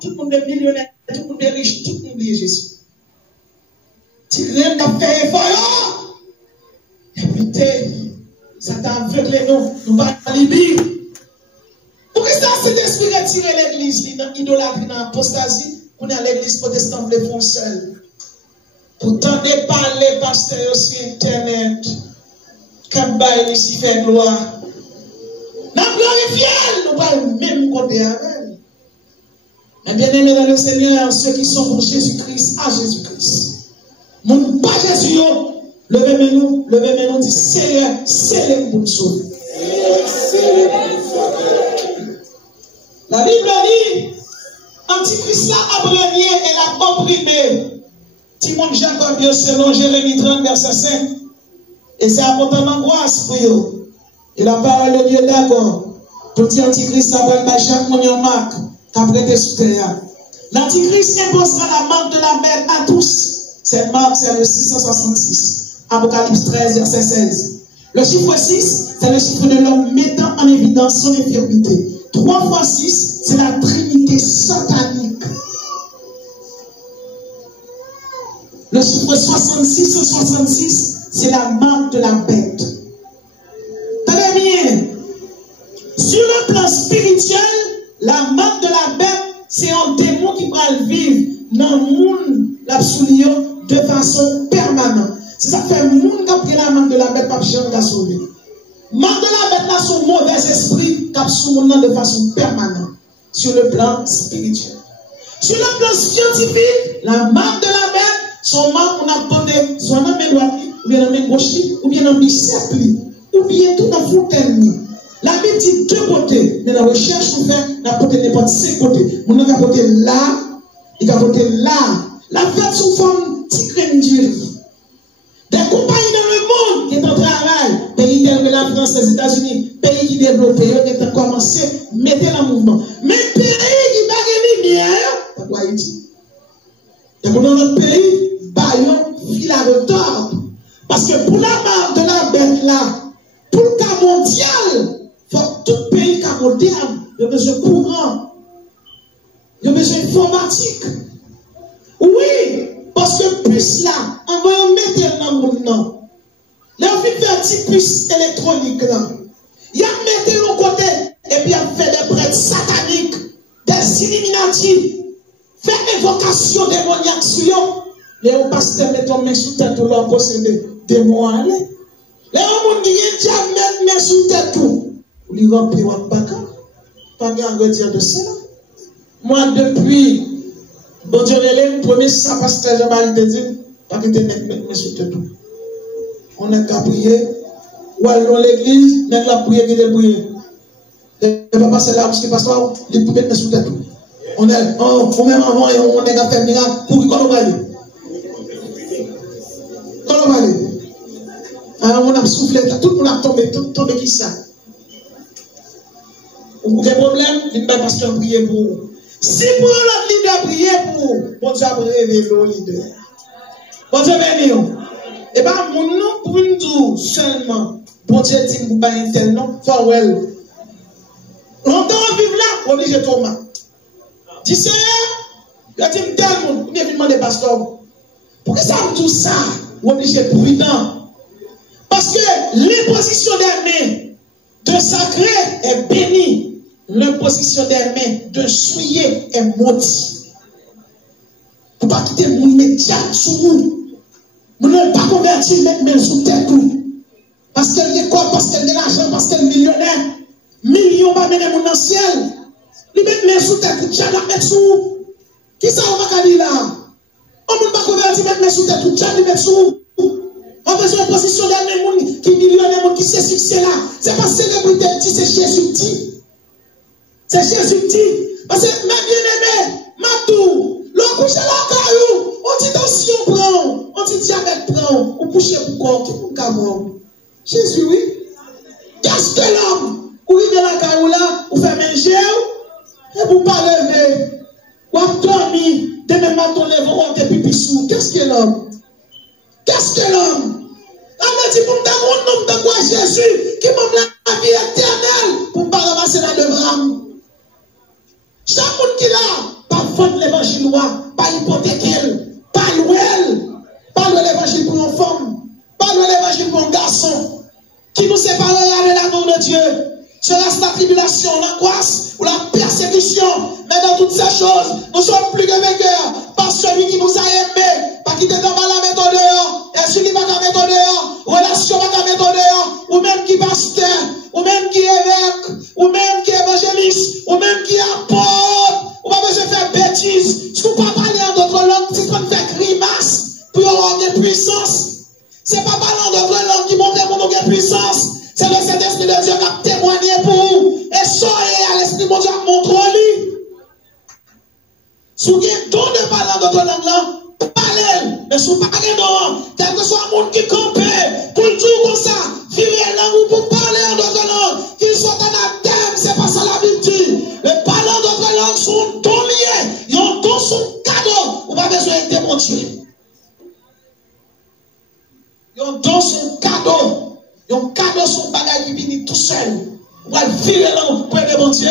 tout le monde est millionnaire, tout le monde est riche, tout le monde oublie Jésus. Tu crées ta fait effort. Et puis, ça t'a aveuglé, nous pas en Libye. Pour que ça, cet esprit retire l'église, dans l'idolâtrie, dans l'apostasie, on est à l'église protestante, les font seuls. Pourtant, ne parler, pasteur, sur Internet, quand bail ici fait gloire. Nous glorifions, nous pas le même côté avec. Mais bien aimés dans le Seigneur, ceux qui sont pour Jésus-Christ, à Jésus-Christ. Mon pas Jésus, levez-nous, dit Seigneur, c'est le bon sauver. La Bible dit, Antichrist l'a abrégé et l'a opprimé. Timon Jacob, selon Jérémie 30, verset 5. Et c'est important d'angoisse pour eux. Et la parole de Dieu est d'accord. Tout Antichrist s'appelle Chaque mon marque, qu'a prêté sous terre. L'Antichrist imposera la marque de la bête à tous. Cette marque, c'est le 666. Apocalypse 13, verset 16. Le chiffre 6, c'est le chiffre de l'homme mettant en évidence son infirmité. 3 fois 6, c'est la trinité satanique. Le chiffre 66, c'est la marque de la bête. Très bien. Sur le plan spirituel, la marque de la bête, c'est un démon qui va vivre dans le monde de façon permanente. C'est ça qui fait le monde qui a pris la marque de la bête, pas de sauver. Marque de la bête, là, son mauvais esprit qui a pris le monde de façon permanente. Sur le plan spirituel. Sur le plan scientifique, la marque de la bête, son marque, on a donné, soit dans la droite, ou bien dans la gauche, ou bien dans le biceps, ou bien tout dans la fontaine. La Bible dit 2 côtés, mais dans la recherche, on fait, on a porté n'importe 5 côtés. On a porté là, il a porté là. La fête sous forme de tigre dur. Des compagnies dans le monde qui sont en travail, pays tels que la France, les États-Unis, pays qui développent, qui ont commencé à mettre en mouvement. Mais pays qui n'a pas de lumière, c'est quoi Haïti? Et pour notre pays, Bayon file à retard. Parce que pour la marque de la bête là, pour le cas mondial, il faut que tout pays cas moderne, il y a besoin de courant, il y a besoin d'informatique. Oui, parce que plus là, on va en mettre dans le monde. Là, on fait un petit puce électronique là. Il y a mis de l'autre côté, et puis il y a fait des prêtres sataniques, des illuminati, fait évocation démoniaque sur eux. Les pasteurs mettent en main sous tête ou leur posséder des mois. Les gens qui mettent main sous tête tout. Vous lui remplir votre baka. Pas de retire de cela. Moi, depuis. Bon Dieu, le premier ça, pasteur Jean-Marie te dit, pas que tu mettes sur tout. On a qu'à prier, ou aller dans l'église, mettre la prière qui est prier. Et pas passer là, parce que pasteur, il peut mettre sur tout. On est, on même avant, et on est qu'à faire miracle, pour qu'on va aller. Qu'on va aller. Alors on a soufflé, tout le monde a tombé qui ça. Vous avez des problèmes, il ne pasteur prier pour vous. Si pour l'autre leader prier pour, bon Dieu a révélé le leader. Bon Dieu béni. Et bien, mon nom pour une tour seulement, bon Dieu dit que vous n'avez pas un tel nom, farewell. Longtemps vivre là, obligé de tomber. Dis Seigneur, il a dit tel monde, vous venez demander pasteur. Pourquoi ça vous dit ça? Vous obligé de prudent. Parce que l'imposition des mains de sacré est bénie. L'imposition des mains de souiller est maudit. Pour ne pas quitter mon média sous vous. Vous n'avez pas converti mettre main sous tête tout. Parce qu'elle est quoi? Parce qu'elle est l'argent, parce qu'elle est millionnaire. Millions va mener mon ciel. Il met main sous tête tout, Tchad la mettre sous. Qui ça on va dire là? On ne peut pas convertir mettre main sous tête tout, Tchad la mettre sous. On a besoin de position des mains qui millionnaire, qui sait succès là. C'est pas célébrité, c'est Jésus dit. C'est Jésus dit. Parce que, mes bien-aimés, Matou, l'on couche la caillou, on dit tension prend, on dit diabète prend, on couche pour corps, qui pour camon. Jésus, oui. Qu'est-ce que l'homme? Ou il est la caillou là, ou fait manger, et vous pas lever. Ou à dormir, demain matin, lève, ou à pipi sous. Qu'est-ce que l'homme? Qu'est-ce que l'homme? On dit pour me donner un nom de Jésus, qui m'a la vie éternelle, pour ne pas ramasser la devant. Chaque monde qui est là, pas tribulation, l'angoisse, ou la persécution. Mais dans toutes ces choses, nous sommes plus que vainqueurs par celui qui nous a aimés, pas qui t'est dans la méthode dehors, et celui qui va mettre dehors, relation va mettre dehors, ou même qui pasteur, ou même qui évêque, ou même qui évangéliste, ou même qui apôtre, ou pas besoin de faire bêtises. Si vous ne pouvez pas parler en d'autres langues, c'est qu'on fait grimace pour avoir des puissances. C'est pas parler en d'autres langues qui montre mon de puissance. C'est le Saint-Esprit de Dieu qui a témoigné pour vous. Et soyez à l'Esprit de Dieu montre-lui. Si vous avez don de parler en d'autres langues là, parlez. Mais si vous parlez non, quel que soit un monde qui campe, pour le tout comme ça, virer langue ou pour parler en d'autres langues, qu'il soit anathème, c'est pas ça la Bible dit. Le parler en d'autres langues sont don liés. Ils ont don son cadeau. Vous n'avez pas besoin de démontrer. Ils ont don son cadeau. Ils ont cadeau son bagage qui vient tout seul. Vous allez virer langue pour démontrer.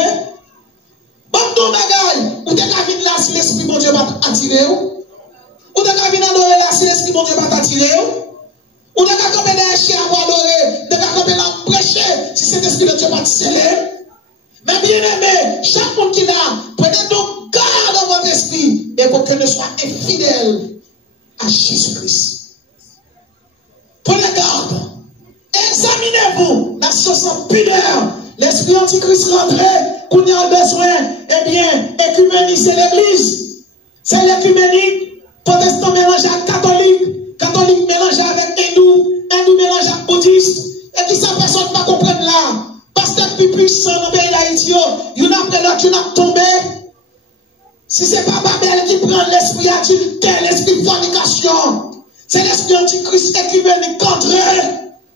Bon, ton bagage, ou t'es qu'à venir là si l'Esprit de Dieu va t'attirer. Ou t'es qu'à venir adorer là si l'Esprit de Dieu va t'attirer. Ou t'es qu'à camper des chiens pour adorer. T'es qu'à camper là pour prêcher si cet Esprit de Dieu va te sceller. Mais bien aimé, chaque monde qui est là, prenez donc garde dans votre esprit et pour que ne soit infidèle à Jésus-Christ. Prenez garde. Examinez-vous, nation sans pudeur. L'esprit antichrist rentré, qu'on y a besoin, eh bien, écuméniser l'église. C'est l'écuménique, protestant mélangé à catholique, catholique mélangé avec hindou, hindou mélangé à bouddhiste, et qui ça personne ne va comprendre là. Parce que plus puissant dans le pays d'Haïti, il y en a après l'autre, il y en a tombé. Si ce n'est pas Babel qui prend l'esprit adultère, l'esprit de fornication, c'est l'esprit antichrist écuménique contre eux.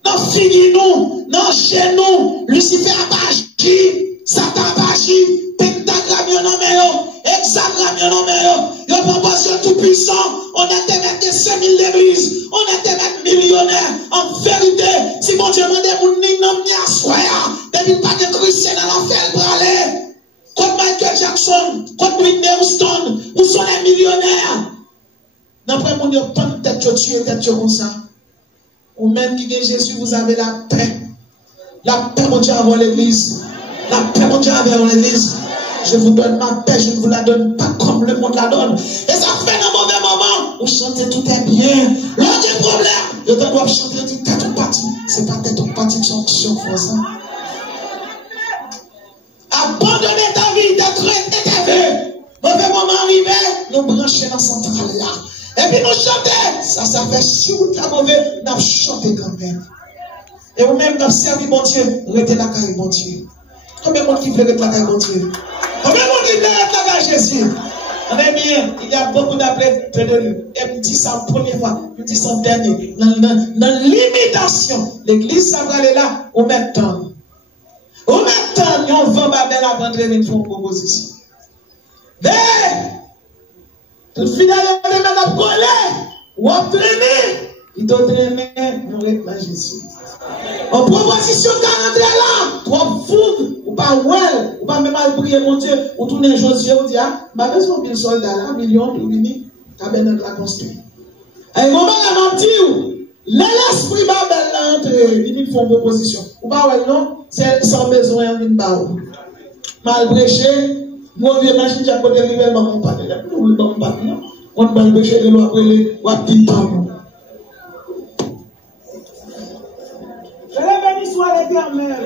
Non, fini-nous, non, chez nous, Lucifer a pas agi, Satan a pas agi, pentagramme yon en meilleur, hexagramme yon en meilleur, yon proposition tout puissant, on internet de 5000 l'église, on internet millionnaire, en vérité, si mon Dieu m'a dit, mon nom n'y a soya, depuis pas de Christ dans l'enfer, bralé, contre Michael Jackson, contre Whitney Houston, où sont les millionnaires? D'après mon Dieu, pas de tête tuer, tête comme ça. Ou même qui est Jésus, vous avez la paix. La paix, mon Dieu, avant l'église. La paix, mon Dieu, avant l'église. Je vous donne ma paix, je ne vous la donne pas comme le monde la donne. Et ça fait un mauvais moment, vous chantez tout est bien. L'autre problème, je dois chanter, dit tête ou parti. C'est pas tête ou parti qui sont ça. Abandonnez ta vie, d'être élevé. Mauvais moment arrivé, nous brancher dans cette centrale là. Et puis nous chanter, ça fait si vous êtes mauvais, nous chanter quand même. Et vous-même, nous servi mon Dieu, restez la caille mon Dieu. Combien de monde qui veut rester la caille mon Dieu? Combien de monde qui veut rester la caille Jésus? On est bien, il y a beaucoup d'appelés, et me dit ça première fois, me dit ça dernier. Dans l'imitation, l'église, ça va aller là, au même temps. Au même temps, on va Babel à vendre une proposition. Mais, tout fidèle de madame Collet, ou entraîné, il doit entraîner, nous réclame Jésus. En proposition 40 là, trop fou, ou pas well, ou pas même mal prier mon Dieu, ou tourner Josué, ou dire, bah, besoin de 1000 soldats là, millions, ou mini, tabernacle la construit. Et comment la mentir, l'esprit Babel là, entre, ils font proposition. Ou pas well, non, c'est sans besoin d'une barre. Mal prêché, moi, je machine, j'ai côté rival, mon père, mon père, on va le péché de l'eau après les petits temps. Je le bénis soit l'Éternel.